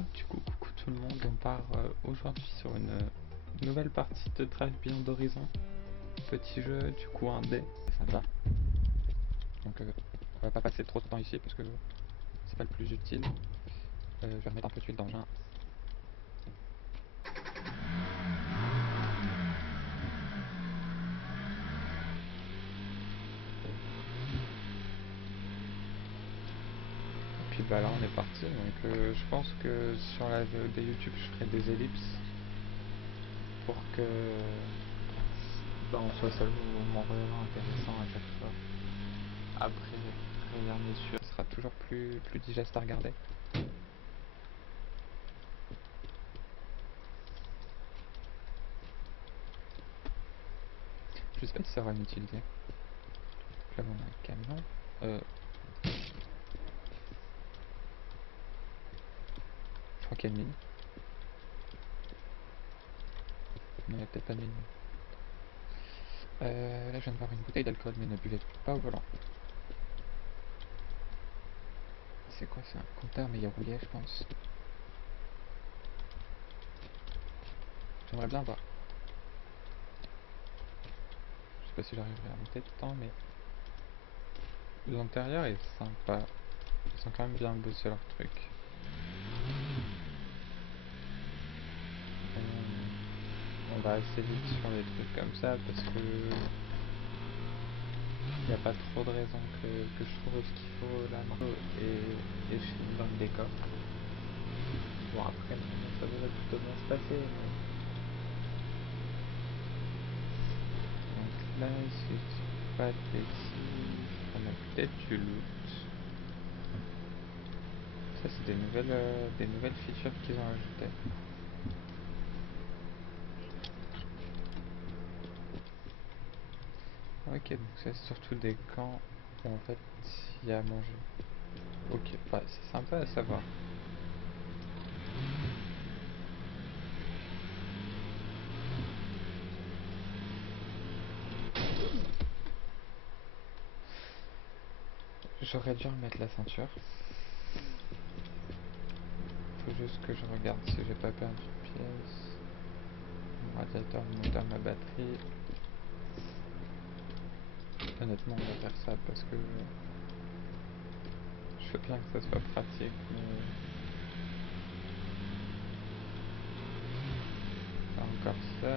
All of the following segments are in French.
Du coup, coucou tout le monde, on part aujourd'hui sur une nouvelle partie de Drive Beyond Horizon. Petit jeu, du coup un dé, ça va. Donc on va pas passer trop de temps ici parce que c'est pas le plus utile. Je vais remettre un peu d'huile dans le vin. Et puis bah là on est parti, donc je pense que sur la VOD YouTube je ferai des ellipses pour que on soit seulement vraiment intéressant à chaque fois. Après, rien n'est sûr, ce sera toujours plus digeste à regarder. Je sais pas si ça aura une utilité. Là on a un camion. Je crois qu'il y a une ligne. Non, il n'y a peut-être pas de ligne. Là je viens de voir une bouteille d'alcool, mais ne buvez pas au volant. C'est quoi? C'est un compteur mais il est rouillé je pense. J'aimerais bien voir. Je sais pas si j'arriverai à monter dedans, mais l'intérieur est sympa. Ils ont quand même bien bossé leur truc. On va assez vite sur des trucs comme ça parce que il n'y a pas trop de raisons que je trouve ce qu'il faut là et je suis dans le décor. Bon après ça devrait plutôt bien se passer. Mais... Donc là si je dis pas de bêtises, on a peut-être du loot. Ça c'est des nouvelles features qu'ils ont ajoutées. Ok, donc c'est surtout des camps où en fait il y a à manger. Ok, bah c'est sympa à savoir. J'aurais dû remettre la ceinture. Faut juste que je regarde si j'ai pas perdu de pièces. Mon radiateur, mon moteur, ma batterie. Honnêtement, on va faire ça parce que je veux bien que ça soit pratique, mais pas encore ça.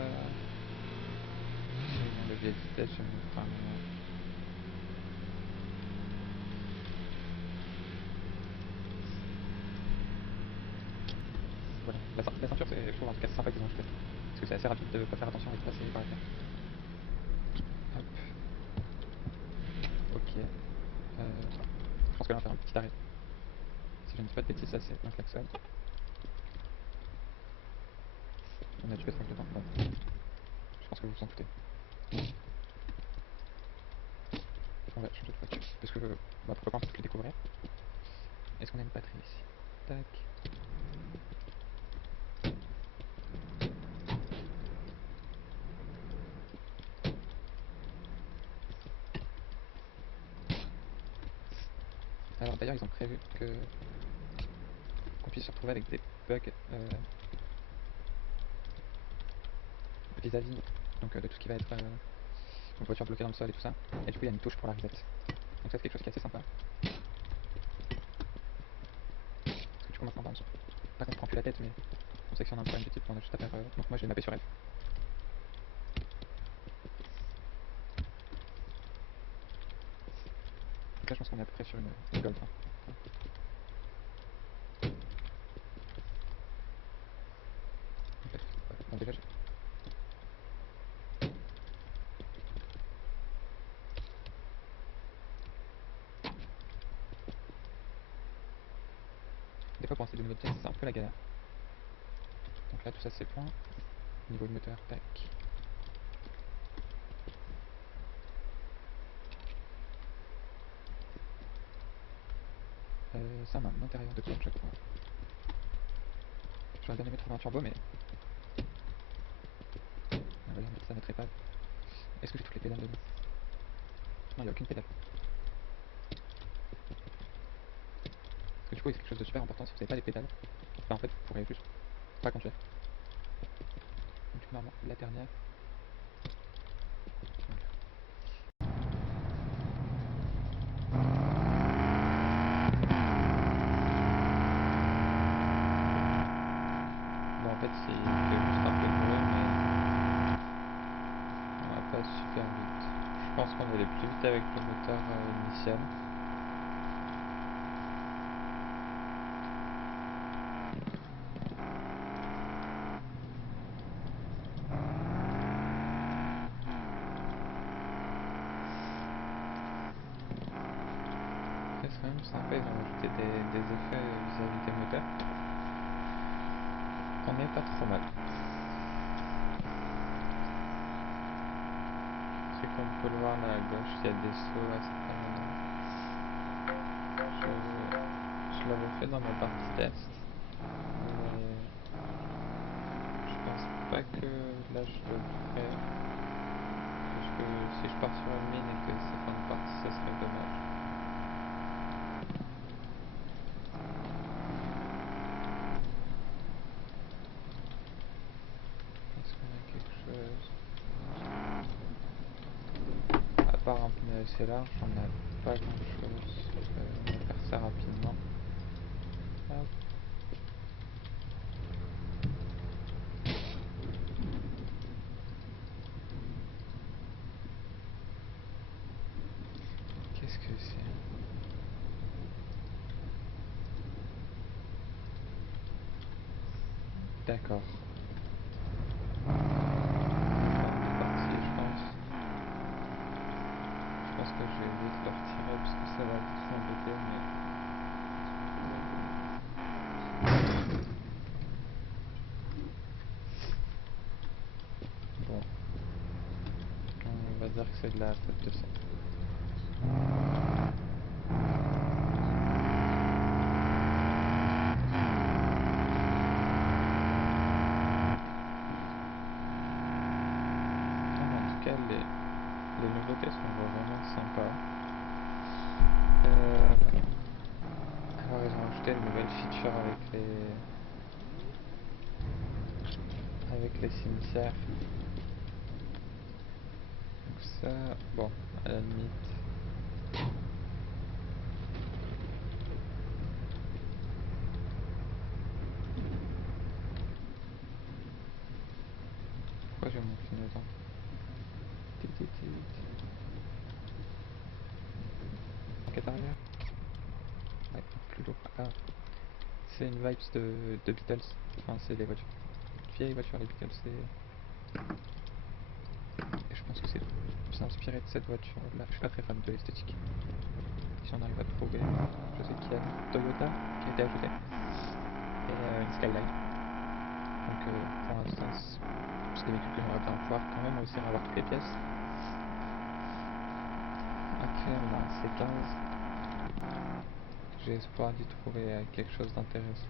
J'ai mon levier de vitesse, j'ai mon frein. Voilà, la ceinture, je trouve en tout cas c'est sympa qu'ils ont ajouté. Parce que c'est assez rapide de pas faire attention et de passer par la fenêtre. Hop. Ok. Je pense que là on va faire un petit arrêt. Si je ne dis pas de bêtises, ça c'est un klaxon. On a du pétrole dedans. Bon. Je pense que vous vous en foutez. On va changer de voiture. Parce que, bah pourquoi pas, on peut tout les découvrir. Est-ce qu'on a une batterie ici? Tac. Alors d'ailleurs, ils ont prévu qu'on puisse se retrouver avec des bugs vis-à-vis donc de tout ce qui va être donc voiture bloquée dans le sol et tout ça. Et du coup, il y a une touche pour la reset. Donc ça, c'est quelque chose qui est assez sympa. Parce que du coup, maintenant, pas qu'on se prend plus la tête, mais on sait que si on a un problème du type, on a juste à faire. Donc moi, j'ai mappé sur F. Donc là, je pense qu'on est à peu près sur une Gold. Hein. En fait, bon, déjà, des fois, pour installer de nouvelles pièces, c'est un peu la galère. Donc là, tout ça, c'est point. Niveau de moteur, tac. Ça, on a un intérieur de porte, je crois. J'aurais bien aimé trouver un turbo, mais... On va remettre ça à notre épave. Est-ce que j'ai toutes les pédales dedans? Non, il n'y a aucune pédale. Parce que du coup, c'est quelque chose de super important si vous n'avez pas les pédales. bah en fait vous pourrez juste pas conduire. Donc normalement la dernière. Bon en fait c'est juste un peu de bruit mais on va pas super vite. Je pense qu'on allait plus vite avec le moteur initial. C'est quand même sympa, ils ont ajouté des effets vis-à-vis des moteurs. On est pas trop mal. C'est comme on peut le voir là à gauche, il y a des sauts à certains moments. Je l'avais fait dans ma partie test, mais je pense pas que là je le ferai. Parce que si je pars sur une mine et que c'est fin de partie, ça serait dommage. Est-ce qu'on a quelque chose? À part un pneu assez large, on n'a pas grand chose. On va faire ça rapidement. Hop. Qu'est-ce que c'est? D'accord. Parti, je pense. Je pense que je vais vite le retirer parce que ça va vite s'embêter, mais... Bon. On va dire que c'est de la faute de ça. En tout cas, les nouveautés sont vraiment sympas. Alors ils ont ajouté une nouvelle feature avec les cimetières. Donc ça, bon, à la limite. Pourquoi j'ai mon clignotant? Enquête arrière? Ouais, plus lourd. Ah, c'est une vibes de Beatles. Enfin, c'est les voitures. Vieilles voitures, les Beatles. Et je pense que c'est inspiré de cette voiture-là. Je suis pas très fan de l'esthétique. Si on arrive à trouver, je sais qu'il y a une Toyota qui a été ajoutée. Et une Skyline. Donc pour l'instant, c'est des véhicules que j'aimerais bien pouvoir quand même réussir à avoir toutes les pièces. Actuellement, on a C15. J'ai espoir d'y trouver quelque chose d'intéressant.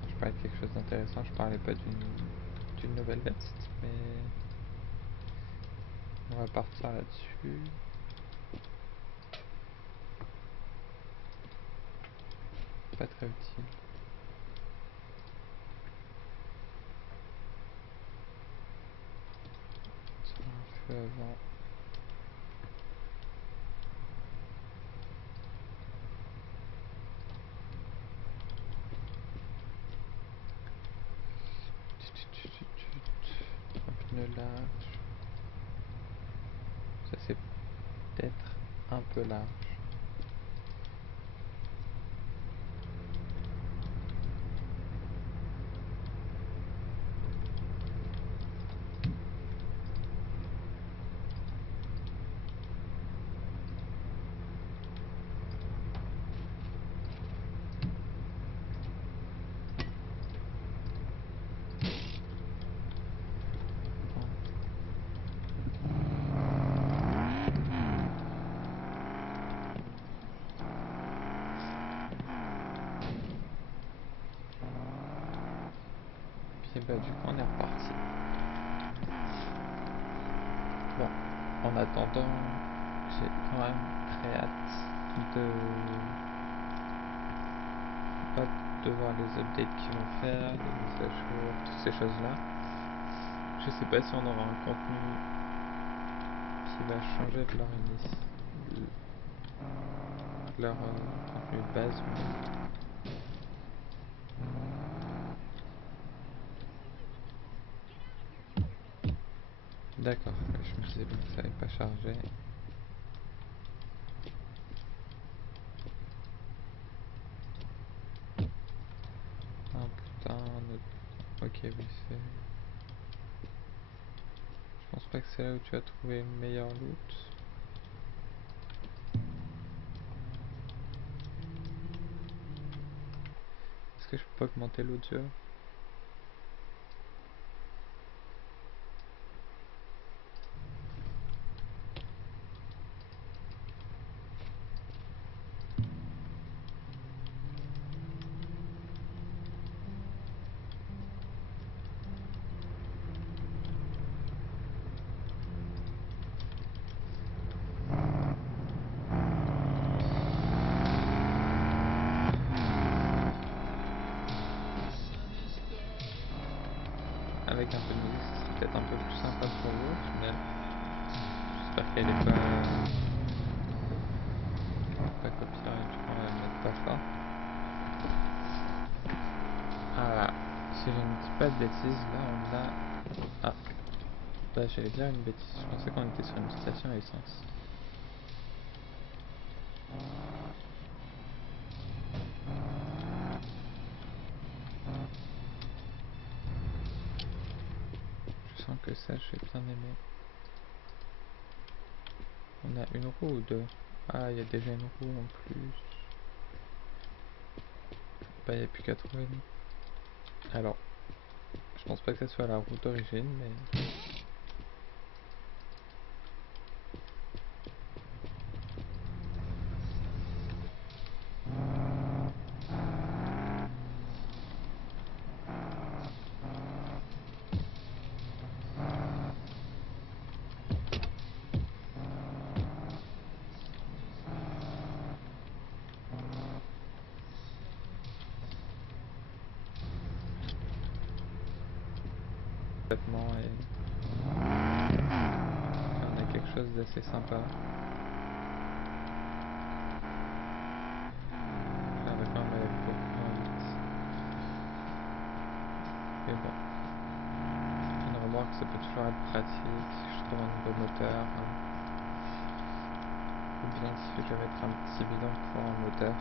Quand je parlais de quelque chose d'intéressant, je parlais pas d'une nouvelle veste, mais on va partir là-dessus. Pas très utile. Sur un feu avant. Un pneu large. Ça c'est peut-être un peu large. Et bah du coup on est reparti. Bon, en attendant, j'ai quand même très hâte de de voir les updates qu'ils vont faire, les mises à jour, toutes ces choses-là. Je sais pas si on aura un contenu qui va changer de leur contenu de base, mais d'accord, je me disais bien que ça n'avait pas chargé. Ah putain, ok, oui, c'est... Je pense pas que c'est là où tu vas trouver le meilleur loot. Est-ce que je peux augmenter l'audio? Avec un peu de musique, ce serait peut-être un peu plus sympa pour vous au final. J'espère qu'elle est pas copyright, on va la mettre pas fort. Ah, si je ne dis pas de bêtises, là on a... Ah, bah j'allais dire une bêtise, je pensais qu'on était sur une station à essence. Je sens que ça j'ai bien aimé. On a une roue ou deux? Ah, il y a déjà une roue en plus. Bah, il n'y a plus qu'à trouver. Alors, je pense pas que ça soit la roue d'origine, mais... Et on a quelque chose d'assez sympa. Ça va quand même aller beaucoup moins vite. Mais bon, une remorque ça peut toujours être pratique si je trouve un nouveau moteur. Ou bien si je vais mettre un petit bidon pour un moteur.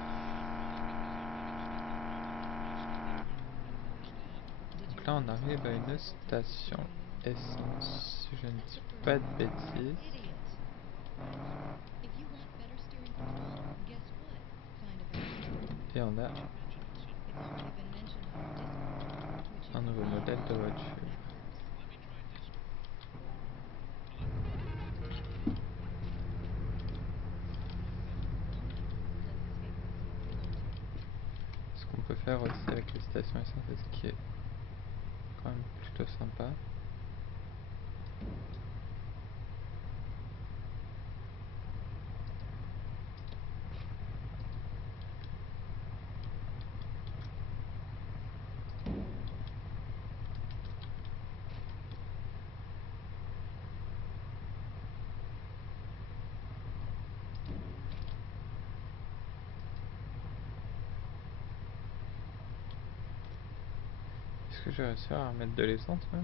Donc là on arrive à une station essence, si je ne dis pas de bêtises. Et on a un nouveau modèle de voiture. Ce qu'on peut faire aussi avec les stations essence, et ce qui est quand même plutôt sympa, est-ce que j'ai réussi à remettre de l'essence là?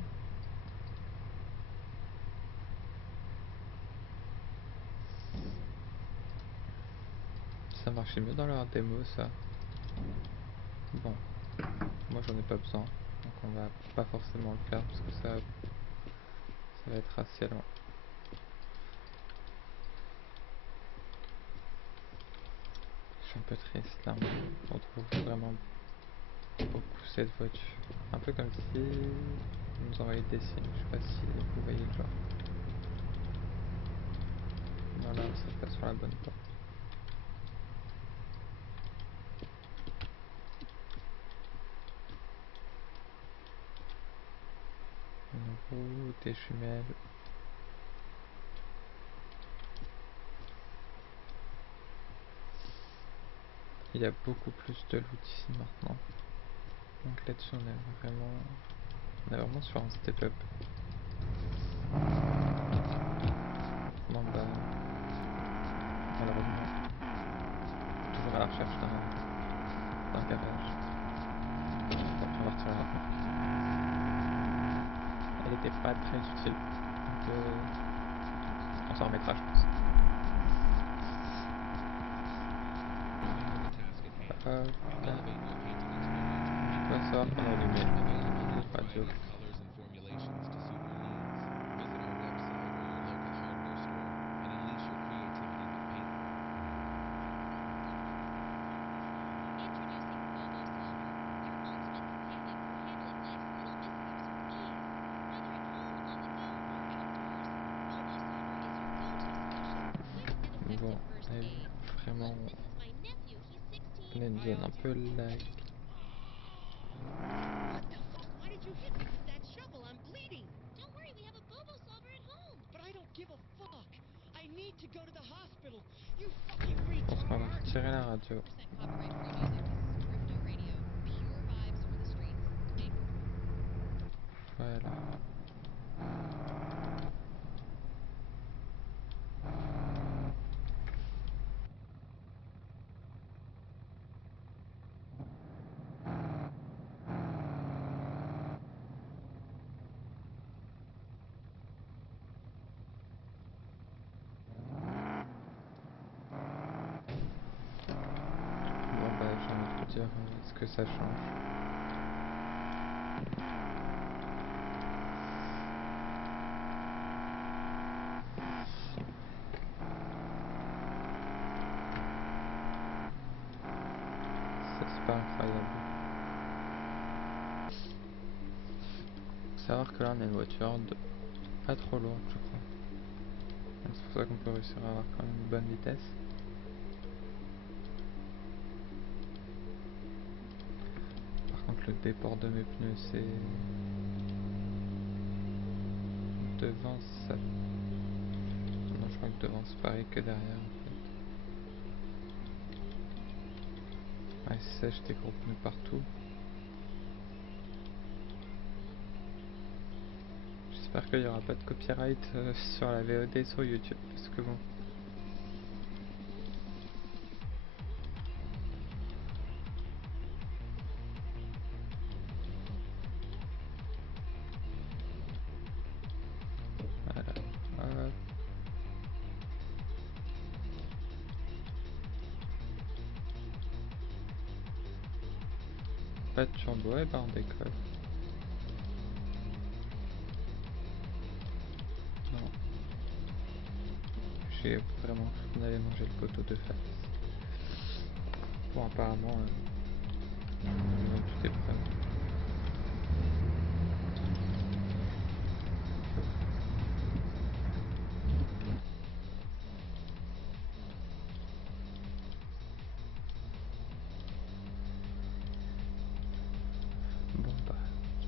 Ça marchait mieux dans leur démo ça. Bon, moi j'en ai pas besoin, donc on va pas forcément le faire parce que ça va être assez long. Je suis un peu triste là, on trouve vraiment beaucoup cette voiture. Un peu comme si on nous envoyait des signes, je sais pas si vous voyez le genre. Non là, ça passe sur la bonne voie. Une roue, des jumelles. Il y a beaucoup plus de loot ici maintenant. là-dessus on est vraiment sur un step up. Bon bah malheureusement toujours à la recherche d'un garage. Bon, on va retirer la remarque. Elle était pas très utile, donc on s'en remettra je pense. Je dois savoir qu'on a allumé la radio. Bon, et vraiment, on a une zone un peu lag. Je pense qu'on va retirer la radio. Voilà. Bon bah j'ai envie de dire ce que ça change. C'est pas incroyable. Faut savoir que là on a une voiture de pas trop lourde je crois. Donc c'est pour ça qu'on peut réussir à avoir quand même une bonne vitesse. Par contre le déport de mes pneus c'est... Devant ça... Non je crois que devant c'est pareil que derrière en fait. Ouais c'est ça, j'ai des gros pneus partout. J'espère qu'il n'y aura pas de copyright sur la VOD sur YouTube parce que bon... Voilà. Hop. Pas de turbo, et ben on décolle. Non. J'ai vraiment cru qu'on allait manger le poteau de face. Bon apparemment ils ont tout épreuve. Bon bah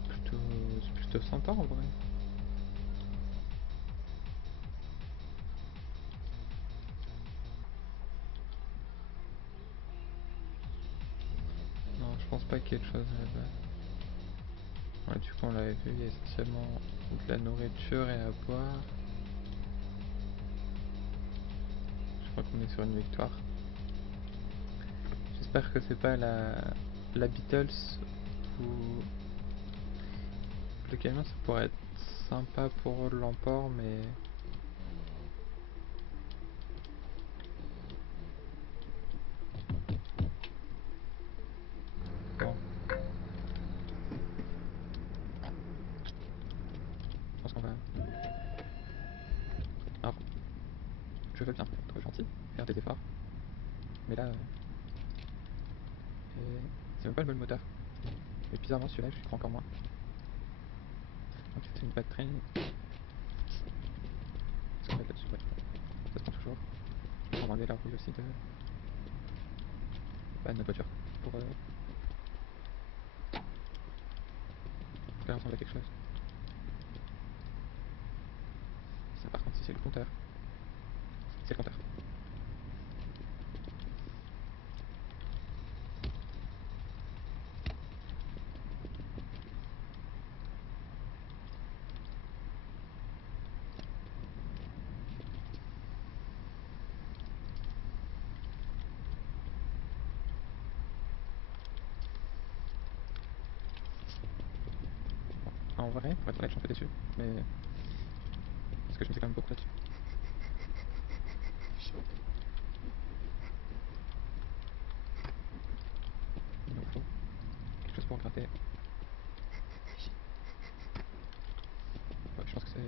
c'est plutôt sympa en vrai. Non je pense pas qu'il y ait de choses là-bas. Ouais, du coup on l'avait vu, il y a essentiellement de la nourriture et à boire. Je crois qu'on est sur une victoire. J'espère que c'est pas la Beatles ou le camion, ça pourrait être sympa pour l'emport mais... Bon. Je pense qu'on va... Alors, je veux bien être gentil, faire des efforts. Mais là... c'est même pas le bon moteur. Et bizarrement celui-là, je crois encore moins. Donc c'est une batterie. Ça va être là-dessus, ouais. Ça se prend toujours. On va enlever la rouille aussi de notre voiture. Pour faire ressembler à quelque chose. Ça par contre si c'est le compteur. C'est le compteur. En vrai, pour être honnête, je suis un peu déçu, mais parce que je me suis quand même beaucoup là-dessus. Il nous faut quelque chose pour gratter. Ouais, je pense que c'est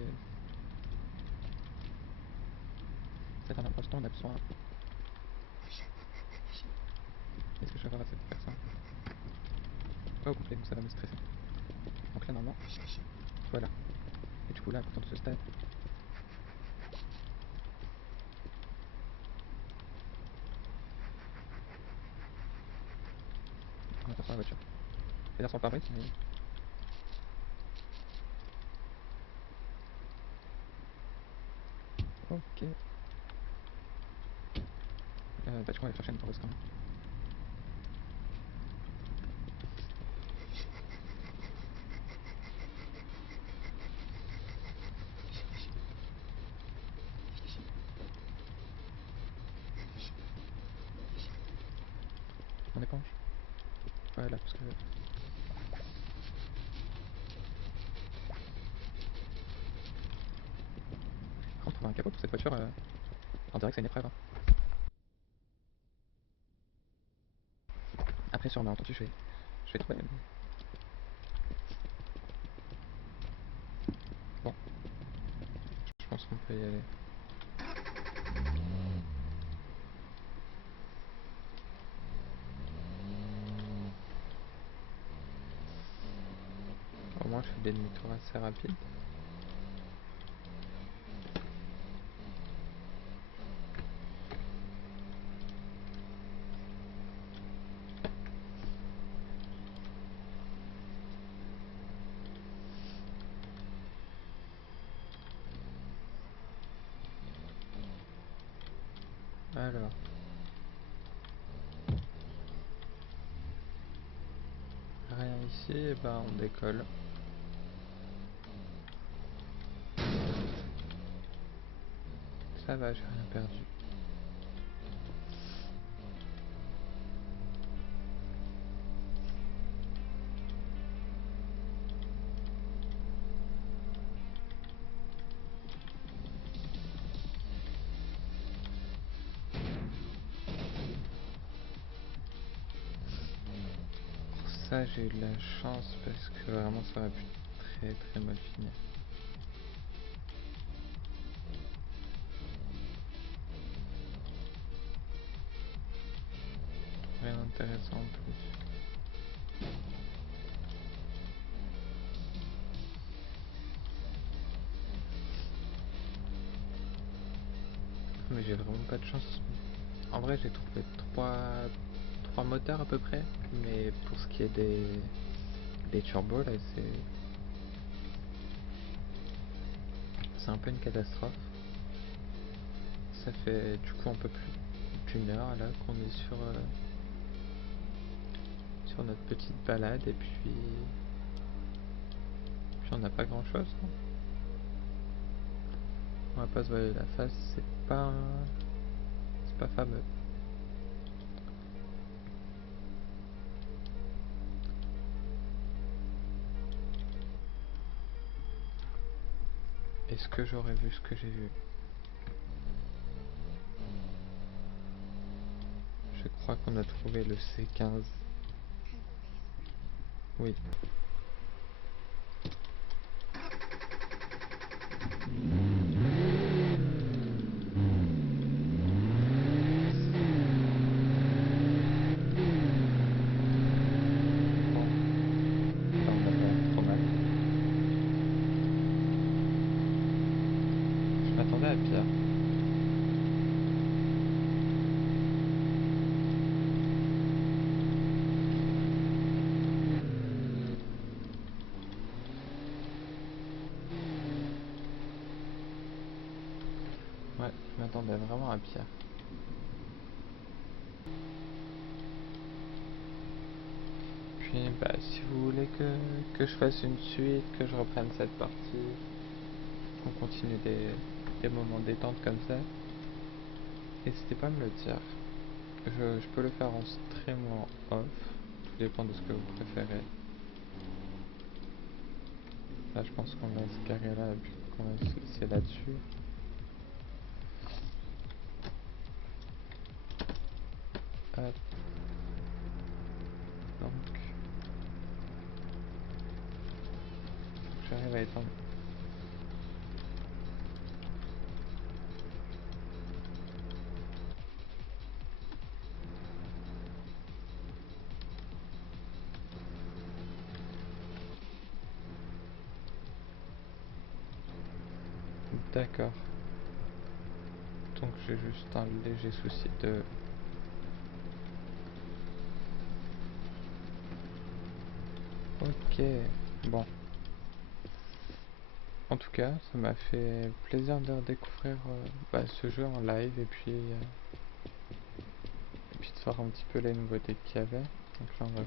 cette dernière instant, on a besoin. Est-ce que je vais avoir assez pour faire ça? Pas au complet, donc ça va me stresser. Donc là, normalement, voilà. Et du coup, là, à partir de ce stade, on aperçoit la voiture. C'est-à-dire sans pare-brise, mais. Ok. Bah, du coup, on va chercher une pare-brise quand même. On éponge. Voilà, parce que. Par contre, trouver un capot pour cette voiture, on dirait que c'est une épreuve. Hein. Après, sur malentendu, je vais trouver. Bon, je pense qu'on peut y aller. Au moins, je fais des demi-tours assez rapides. Alors, rien ici, et ben on décolle. Ça va, j'ai rien perdu. Pour ça, j'ai eu de la chance parce que vraiment ça aurait pu très très mal finir. Rien d'intéressant en plus. Mais j'ai vraiment pas de chance. En vrai, j'ai trouvé trois moteurs à peu près. Mais pour ce qui est des turbos, là, c'est un peu une catastrophe. Ça fait du coup un peu plus d'une heure là qu'on est sur notre petite balade et puis on n'a pas grand chose. Non, on va pas se voiler la face, c'est pas fameux. Est-ce que j'aurais vu ce que j'ai vu? Je crois qu'on a trouvé le C15. Oui. Bon, ça on va pas trop mal. Je m'attendais à pire. Ouais, je m'attendais vraiment à pire. Puis bah si vous voulez que je fasse une suite, que je reprenne cette partie, qu'on continue des moments détente comme ça, n'hésitez pas à me le dire. Je peux le faire en stream ou en off, tout dépend de ce que vous préférez. Là, je pense qu'on a ce carré là, et puis c'est là-dessus. Hop. Donc, faut que j'arrive à étendre. D'accord. Donc j'ai juste un léger souci de... Ok, bon. En tout cas, ça m'a fait plaisir de redécouvrir ce jeu en live et puis de voir un petit peu les nouveautés qu'il y avait. Donc là on va